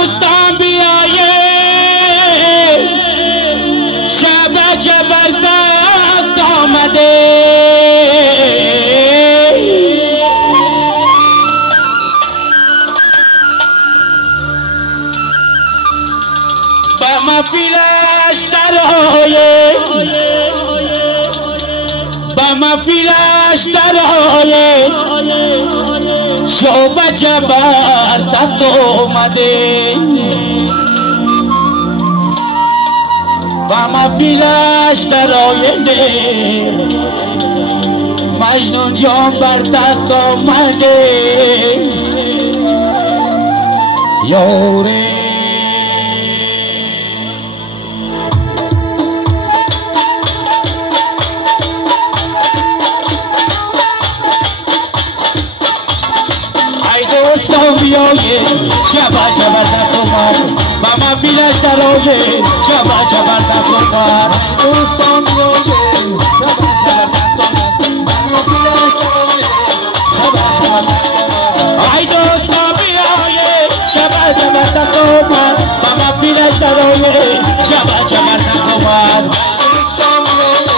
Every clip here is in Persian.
دوستان بیایه شب جبردست آمده با مفیلش درآیه با مفیلش درآیه شب جبردست آمده با مفیلش درآینده مجنون جان بر تخت آمده یاره دوستان بیایه شب جبردست آمد با مفیلش درآیه شب جبردست آمد دوستان بیایه شب جبردست آمد با مفیلش درآیه شب جبردست آمد ای دوستان بیایه شب جبردست آمد با مفیلش درآیه شب جبردست آمد دوستان بیایه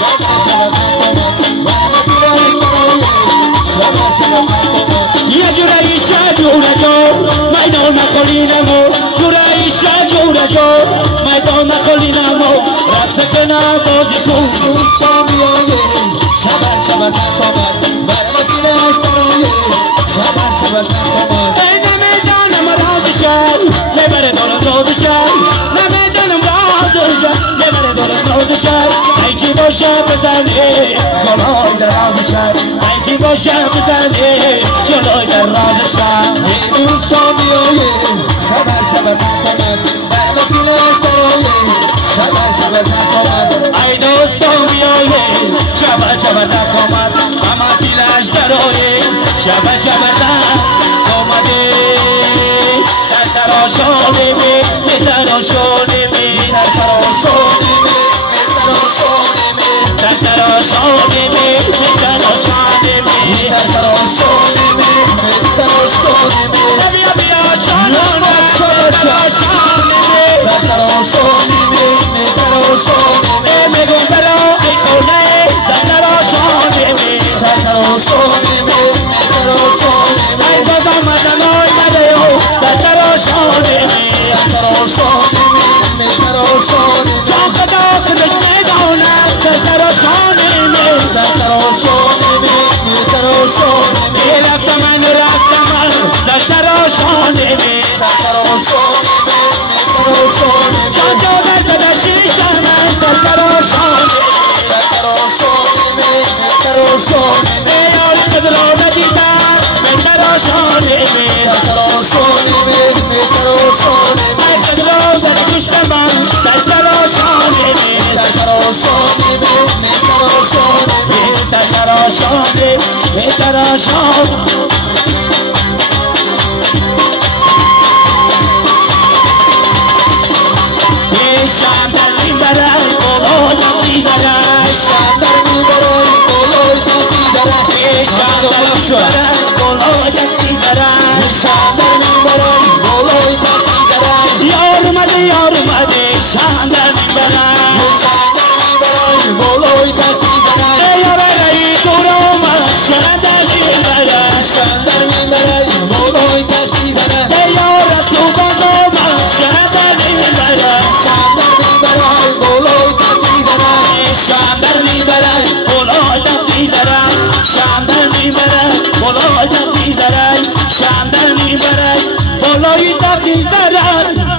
شب جبردست آمد با مفیلش درآیه شب جبردست آمد یه جورایی شجوره جو میدان نخولی نمو جورایی شجوره جو میدان نخولی نمو رقص کنه بازی کن دوستان بیایه شبر جبردست آمد بر مفیلش درآیه شبر جبردست آمد ای نمیدانم رازشم لبر دارم رازشم نمیدانم رازشم لبر دارم رازشم ای چی باشه بزنه جلوی درازشم ای چی باشه بزنه جلوی درازشم ای دوستان بیایه شبر جبردست آمد بر مفیلش درآیه شبر جبردست آمد ای دوستان بیایه شبر جبردست آمد با مفیلش درآیه شبر جبردست آمده سرتراشانه می سرتراشانه می سرتراشانه می سرتراشانه می سرتراشانه می سرتراشانه می سرتراشانه می بیا بیا شانونه سرتراشانه می سرتراشانه می سرتراشانه می میگم برا ای خونه سرتراشانه می سرتراشانه می سرتراشانه می ای بابا مدنای مده سرتراشانه می سرتراشانه می سرتراشانه جان خدا خودش میداند سرتراشانه می سرتراشانه می سرتراشانه می رفتم من سرتراشانه می سرتراشانه می سرتراشانه جان جادر کدشیشم من سرتراشانه سرتراشانه می سرتراشانه می یار خود را ندیدم سرتراشانه می سرتراشانه می سرتراشانه می خود را زد گوشت من سرتراشانه می سرتراشانه می سرتراشانه می سرتراشانه می سرتراشانه شام در میبرد بالای تاقی زدن شام در میبرد بالای تاقی زدن شام در میبرد بالای تاقی زدن شام در میبرد بالای تاقی زدن یار اومده شام در میبرد شام در میبرد بالای تاقی زدن یار ای دورم شام در میبرد شام در میبرد بالای تاقی زدن یار تو بازم شام در میبرد شام در میبرد بالای تاقی زدن شام در میبرد بالای تاقی زدن شام در میبرد بالای تاقی زدن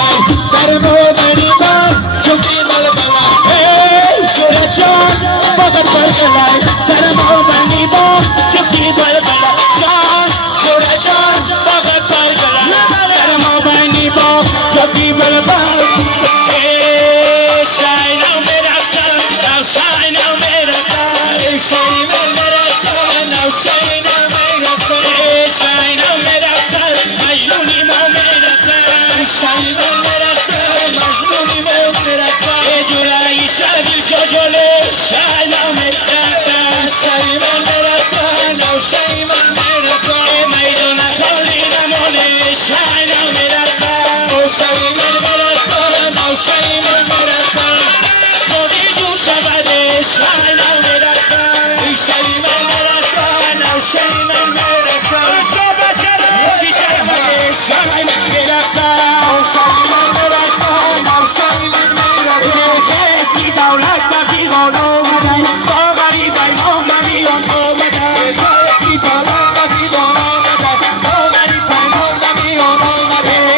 गलाई कर मोहनी बात चुकी बल बला छोरा जान बगत पर गलाई कर मोहनी बात चुकी बल बला जान छोरा जान बगत पर गलाई कर मोहनी बात चुकी बल बला shine on मेरा sun now shine on मेरा sun shine on मेरा sun now shine on मेरा sun shine on मेरा sun मजनूनी में मेरा sun shine on मेरा sun मजनूनी में मेरा sun जुलाई शादी जोजोले shine on मेरा sun shine on मेरा sun now shine on मेरा sun मैदाना खोली ना मोले shine on मेरा sun oh shine on मेरा sun now shine on मेरा sun shine on मेरा sun shine on मेरा sun now shine on मेरा sun शोभा चलो shine on मेरा sun shine on मेरा sun now shine on मेरा sun की दौलत का भी गोलो मचाए सोगारी भाई मोहनी ओनो मचाए की दौलत का भी गोलो मचाए सोगारी भाई मोहनी ओनो मचाए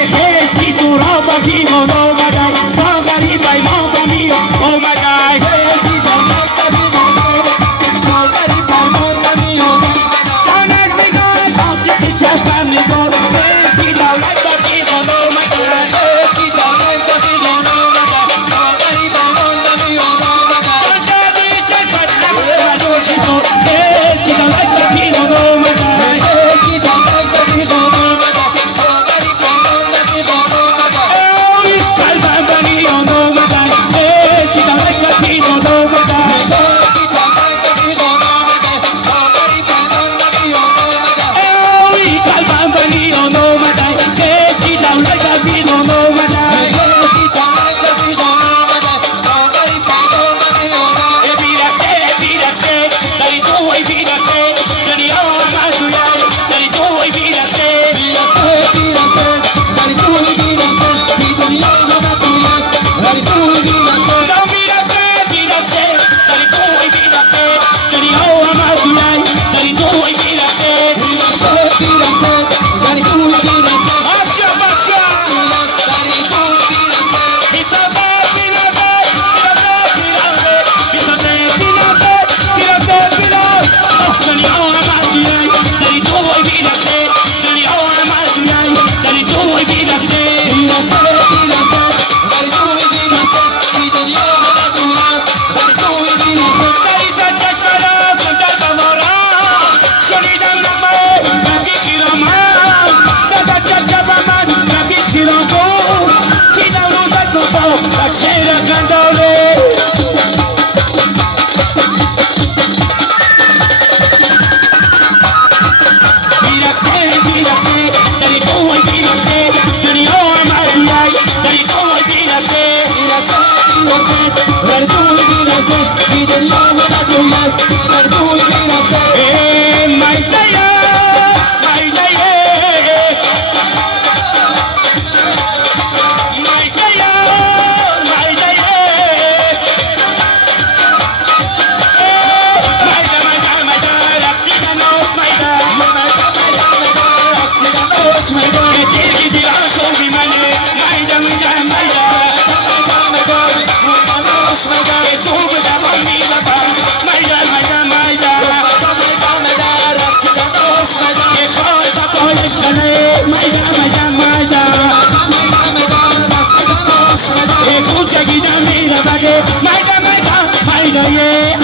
की सूरा का भी गोलो मचाए सोगारी भाई मोहनी ओनो मचाए Maida,